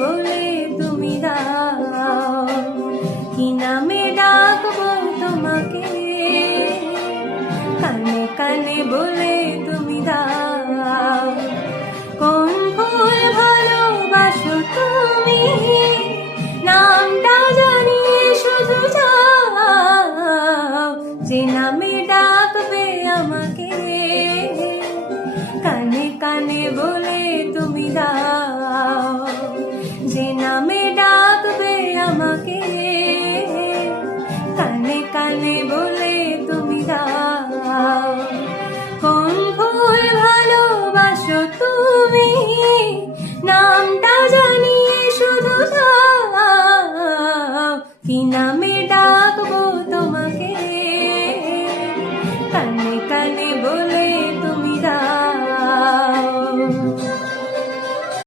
বলে তুমি দাও, কি নামে ডাকবো তোমাকে, কানে কানে বলে তুমি দাও। কোন ফুল ভালোবাসো তুমি, নামটা জানিয়ে শুধু যাও, যে নামে ডাকবে আমাকে, কানে কানে বলে তুমি দাও, যে নামে ডাকবে আমাকে, কানে কানে বলে তুমি দাও। কোন ফুল ভালোবাসো তুমি, নামটা জানিয়ে শুধু দাও, কি নাম